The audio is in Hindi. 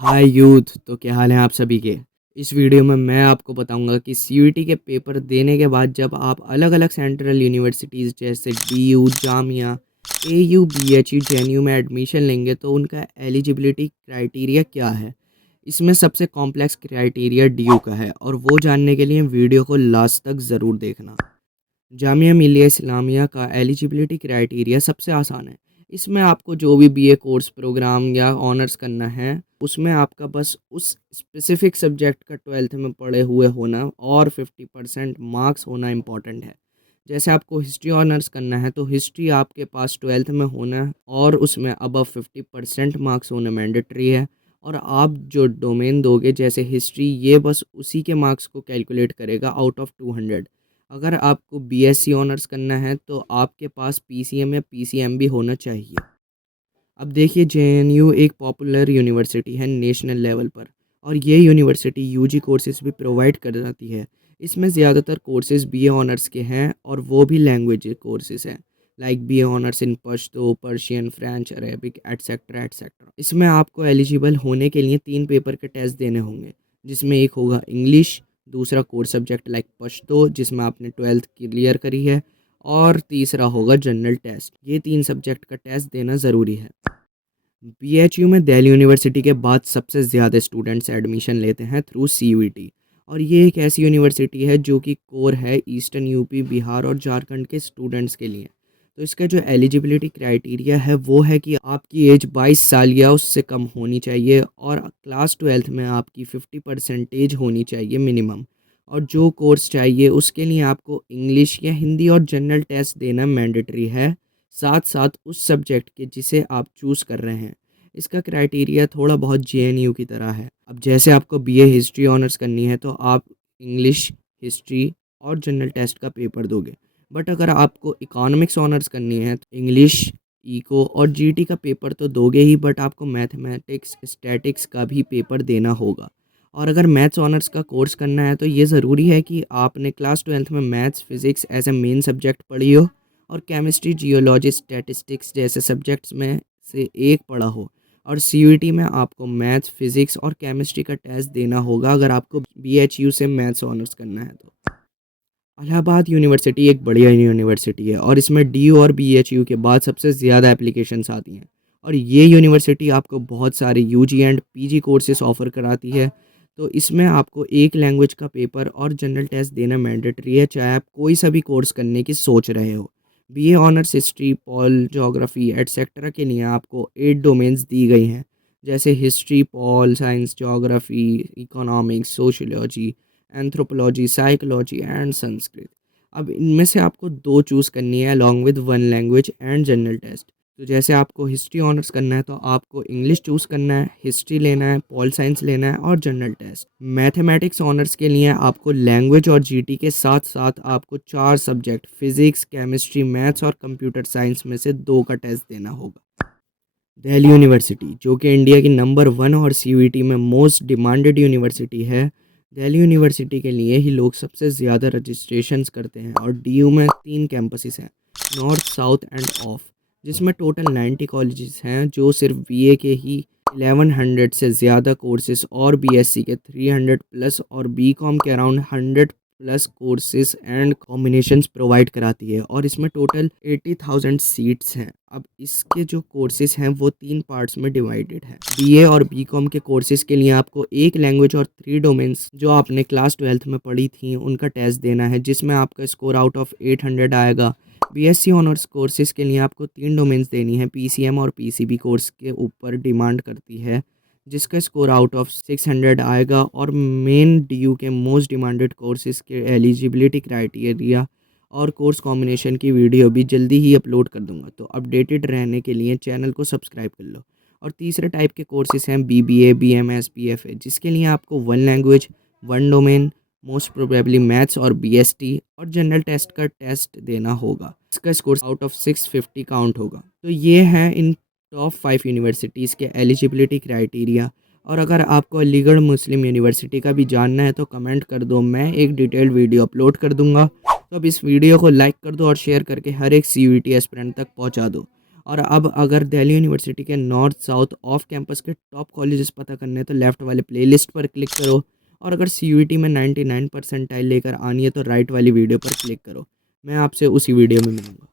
हाय यूथ। तो क्या हाल है आप सभी के। इस वीडियो में मैं आपको बताऊंगा कि सीयूईटी के पेपर देने के बाद जब आप अलग अलग सेंट्रल यूनिवर्सिटीज़ जैसे DU, Jamia, AU, BHU, JNU में एडमिशन लेंगे तो उनका एलिजिबिलिटी क्राइटेरिया क्या है। इसमें सबसे कॉम्प्लेक्स क्राइटेरिया डीयू का है और वो जानने के लिए वीडियो को लास्ट तक ज़रूर देखना। जामिया मिलिया इस्लामिया का एलिजिबिलिटी क्राइटेरिया सबसे आसान है। इसमें आपको जो भी बीए कोर्स प्रोग्राम या ऑनर्स करना है उसमें आपका बस उस स्पेसिफिक सब्जेक्ट का 12th में पढ़े हुए होना और 50% मार्क्स होना इम्पॉर्टेंट है। जैसे आपको हिस्ट्री ऑनर्स करना है तो हिस्ट्री आपके पास 12th में होना और उसमें अबव 50% मार्क्स होना मैंडेटरी है। और आप जो डोमेन दोगे जैसे हिस्ट्री, ये बस उसी के मार्क्स को कैलकुलेट करेगा आउट ऑफ 200। अगर आपको बीएससी ऑनर्स करना है तो आपके पास पीसीएम या पीसीएम भी होना चाहिए। अब देखिए, जेएनयू एक पॉपुलर यूनिवर्सिटी है नेशनल लेवल पर और ये यूनिवर्सिटी यूजी कोर्सेज भी प्रोवाइड कर जाती है। इसमें ज़्यादातर कोर्सेज बीए ऑनर्स के हैं और वो भी लैंग्वेज कोर्सेज हैं, like BA honours in Pashto, Persian, French, Arabic, etcetera etcetera. इसमें आपको एलिजिबल होने के लिए 3 पेपर के टेस्ट देने होंगे, जिसमें एक होगा इंग्लिश, दूसरा कोर सब्जेक्ट लाइक पश्तो जिसमें आपने 12th क्लियर करी है, और तीसरा होगा जनरल टेस्ट। ये 3 सब्जेक्ट का टेस्ट देना ज़रूरी है। बीएचयू में दिल्ली यूनिवर्सिटी के बाद सबसे ज़्यादा स्टूडेंट्स एडमिशन लेते हैं थ्रू सीयूईटी। और ये एक ऐसी यूनिवर्सिटी है जो कि कोर है ईस्टर्न यूपी, बिहार और झारखंड के स्टूडेंट्स के लिए। तो इसका जो एलिजिबिलिटी क्राइटेरिया है वो है कि आपकी एज 22 साल या उससे कम होनी चाहिए और क्लास 12th में आपकी 50% होनी चाहिए मिनिमम। और जो कोर्स चाहिए उसके लिए आपको इंग्लिश या हिंदी और जनरल टेस्ट देना मैंडेटरी है, साथ साथ उस सब्जेक्ट के जिसे आप चूज़ कर रहे हैं। इसका क्राइटेरिया थोड़ा बहुत जेएनयू की तरह है। अब जैसे आपको बीए हिस्ट्री ऑनर्स करनी है तो आप इंग्लिश, हिस्ट्री और जनरल टेस्ट का पेपर दोगे। बट अगर आपको इकोनॉमिक्स ऑनर्स करनी है तो इंग्लिश, इको और जीटी का पेपर तो दोगे ही, बट आपको मैथमेटिक्स, स्टैटिक्स का भी पेपर देना होगा। और अगर मैथ्स ऑनर्स का कोर्स करना है तो ये ज़रूरी है कि आपने क्लास 12th में maths, physics as a main subject पढ़ी हो और केमिस्ट्री, जियोलॉजी, स्टैटिस्टिक्स जैसे सब्जेक्ट्स में से एक पढ़ा हो। और सीयूईटी में आपको मैथ्स, फिज़िक्स और केमिस्ट्री का टेस्ट देना होगा अगर आपको बीएचयू से मैथ्स ऑनर्स करना है तो। इलाहाबाद यूनिवर्सिटी एक बढ़िया यूनिवर्सिटी है और इसमें डीयू और बीएचयू के बाद सबसे ज़्यादा एप्लीकेशंस आती हैं। और ये यूनिवर्सिटी आपको बहुत सारे UG and PG courses offer कराती है। तो इसमें आपको एक लैंग्वेज का पेपर और जनरल टेस्ट देना मैंडेटरी है, चाहे आप कोई सा भी कोर्स करने की सोच रहे हो। BA honours history, pol, geography etcetera के लिए आपको 8 डोमेन्स दी गई हैं, जैसे history, pol science, geography, economics, sociology, anthropology, psychology and Sanskrit. अब इनमें से आपको 2 चूज़ करनी है along with 1 language and general test. तो जैसे आपको हिस्ट्री ऑनर्स करना है तो आपको इंग्लिश चूज़ करना है, हिस्ट्री लेना है, पॉल साइंस लेना है और जनरल टेस्ट। मैथमेटिक्स ऑनर्स के लिए आपको लैंग्वेज और जीटी के साथ साथ आपको 4 सब्जेक्ट फिजिक्स, केमिस्ट्री, मैथ्स और कंप्यूटर साइंस में से 2 का टेस्ट देना होगा। दिल्ली यूनिवर्सिटी जो कि इंडिया की नंबर 1 और सीयूईटी में मोस्ट डिमांडेड यूनिवर्सिटी है। दिल्ली यूनिवर्सिटी के लिए ही लोग सबसे ज़्यादा रजिस्ट्रेशंस करते हैं और डीयू में 3 कैंपसेस हैं, नॉर्थ, साउथ एंड ऑफ, जिसमें टोटल 90 कॉलेजेस हैं जो सिर्फ बीए के ही 1100 से ज़्यादा कोर्सेज और बीएससी के 300 प्लस और बीकॉम के around 100 plus courses and combinations provide कराती है। और इसमें टोटल 80,000 सीट्स हैं। अब इसके जो कोर्सेज हैं वो 3 पार्ट्स में डिवाइडेड है। बीए और बीकॉम के कोर्सेज के लिए आपको एक लैंग्वेज और 3 डोमेन्स जो आपने क्लास 12th में पढ़ी थी उनका टेस्ट देना है, जिसमें आपका स्कोर आउट ऑफ 800 आएगा। बीएससी ऑनर्स कोर्सेज के लिए आपको 3 डोमेन्स देनी है, पीसीएम और पीसीबी कोर्स के ऊपर डिमांड करती है, जिसका स्कोर आउट ऑफ 600 आएगा। और मेन डीयू के मोस्ट डिमांडेड कोर्सेज के एलिजिबिलिटी क्राइटेरिया और कोर्स कॉम्बिनेशन की वीडियो भी जल्दी ही अपलोड कर दूंगा, तो अपडेटेड रहने के लिए चैनल को सब्सक्राइब कर लो। और तीसरे टाइप के कोर्सेज हैं बीबीए, बीएमएस, बीएफए, जिसके लिए आपको 1 language, 1 domain, most probably maths और बीएसटी और जनरल टेस्ट का टेस्ट देना होगा। इसका स्कोर आउट ऑफ 650 काउंट होगा। तो ये हैं इन टॉप 5 यूनिवर्सिटीज़ के एलिजिबिलिटी क्राइटेरिया। और अगर आपको अलीगढ़ मुस्लिम यूनिवर्सिटी का भी जानना है तो कमेंट कर दो, मैं एक डिटेल्ड वीडियो अपलोड कर दूंगा। तो अब इस वीडियो को लाइक कर दो और शेयर करके हर एक सीयूईटी एस्पिरेंट तक पहुंचा दो। और अब अगर दिल्ली यूनिवर्सिटी के नॉर्थ साउथ ऑफ कैंपस के टॉप कॉलेजेस पता करने हैं तो लेफ्ट वाले प्लेलिस्ट पर क्लिक करो। और अगर सीयूईटी में 99 परसेंटाइल लेकर आनी है तो राइट वाली वीडियो पर क्लिक करो। मैं आपसे उसी वीडियो में मिलूँगा।